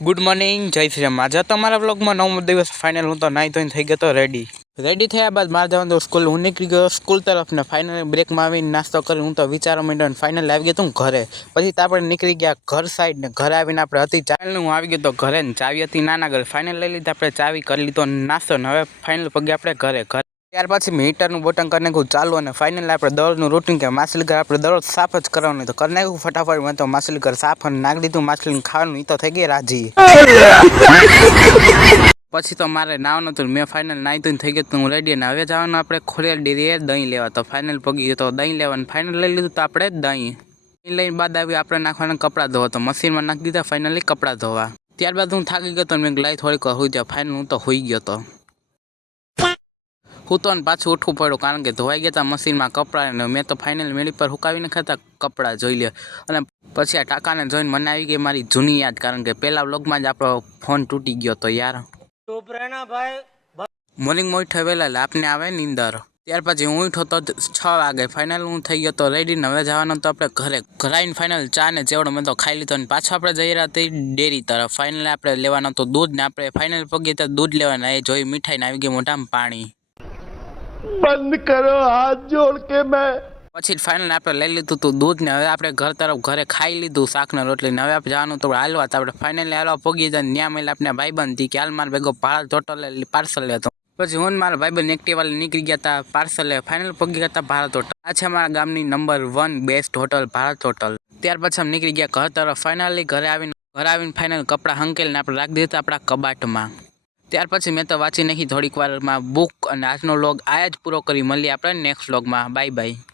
Good morning, જય શ્રી રામ। આજે તમારા વ્લોગમાં નવમો દિવસ ફાઇનલ હું તો નાહી ધોઈને થઈ ગયો તો રેડી થયા બાદ મારે જવાનું તો સ્કૂલ હું નીકળી ગયો સ્કૂલ તરફ ને ફાઇનલ બ્રેકમાં આવીને નાસ્તો કરી હું તો વિચારવા માંડ્યો ને ફાઇનલ આવી ગયો તું ઘરે। પછી તો આપણે નીકળી ગયા ઘર સાઈડ ને ઘરે આવીને આપણે હતી ચાવીને હું આવી ગયો તો ઘરે ને ચાવી હતી નાના ઘરે ફાઇનલ લઈ લીધી આપણે ચાવી કરી લીધો નાસ્તો ને હવે ફાઇનલ પગે આપણે ઘરે ત્યાર પછી મેં હીટરનું બટન કરી નાખ્યું ચાલુ અને ફાઇનલ આપણે દરરોજનું રૂટીન કે માછલી ઘર આપણે દરરોજ સાફ જ કરવાનું તો કરી નાખ્યું ફટાફટ મેં તો માછલી ઘર સાફ અને નાખી દીધું માછલીને ખાવાનું એ તો થઈ ગઈ રાજી। પછી તો મારે નાવાનું હતું મેં ફાઇનલ નાહી ધોઈને થઈ ગયું હું રેડી અને હવે જવાનું આપણે ખોડિયાર ડેરીએ દહીં લેવા તો ફાઇનલ પગી ગયો તો દહીં લેવાનું ફાઇનલ લઈ લીધું તો આપણે દહીં લઈને બાદ આવી આપણે નાખવાના કપડાં ધોવા તો મશીનમાં નાખી દીધા ફાઇનલી કપડાં ધોવા। ત્યારબાદ હું થાકી ગયો તો મેં લાઈ થોડીક વાર હોઈ જાય ફાઇનલ હું તો હોઈ ગયો તો હું તો પાછું ઉઠવું પડ્યું કારણ કે ધોવાઈ ગયા હતા મશીનમાં કપડાં ને મેં તો ફાઇનલ મેળી પર હુકાવીને ખાતા કપડાં જોઈ લે અને પછી આ ટાંકાને જોઈને મને આવી ગઈ મારી જૂની યાદ કારણ કે પહેલા વ્લોગમાં જ આપણો ફોન તૂટી ગયો તો યાર। મોર્નિંગમાં ઉઠ્યા વહેલા એટલે આપને આવે નીંદર ત્યાર પછી હું ઉઠો તો 6 વાગે ફાઇનલ હું થઈ ગયો તો રેડી ને હવે જવાનું તો આપણે ઘરે આવીને ફાઇનલ ચા ને ચેવડો મેં તો ખાઈ લીધો ને પાછો આપણે જઈ રહ્યા હતી ડેરી તરફ ફાઇનલ આપણે લેવાનો તો દૂધ ને આપણે ફાઇનલ પગી તો દૂધ લેવાના એ જોઈ મીઠાઈ ને આવી ગઈ મોઢામાં પાણી બંધ કરો હાથ જોડ કે મેં પછી ફાઇનલ આપણે લઈ લીધું તું દૂધ ને હવે આપણે ઘર તરફ ઘરે ખાઈ લીધું શાક ને રોટલી ને હવે આપણે જવાનું તો હાલવા તો આપણે ફાઇનલી હાલવા પગી જાય ત્યાં મળે આપણે ભાઈબંધ થી કે હાલ માર ભેગો ભારત હોટલ પાર્સલ લેતો પછી હું મારા ભાઈબંધ એક્ટિવા નીકળી ગયા હતા પાર્સલ લે ફાઇનલ પગી ગયા હતા ભારત હોટલ આ છે અમારા ગામની number 1 best hotel Bharat hotel. ત્યાર પછી અમે નીકળી ગયા ઘર તરફ ફાઇનલી ઘરે આવીને ફાઇનલ કપડાં હંકેલને આપણે રાખી દીધા આપણા કબાટમાં। ત્યાર પછી મેં તો વાંચી નાખી થોડીક વારમાં બુક અને આજનો વ્લોગ આ જ પૂરો કરી મળીએ આપણે નેક્સ્ટ વ્લોગમાં બાય બાય।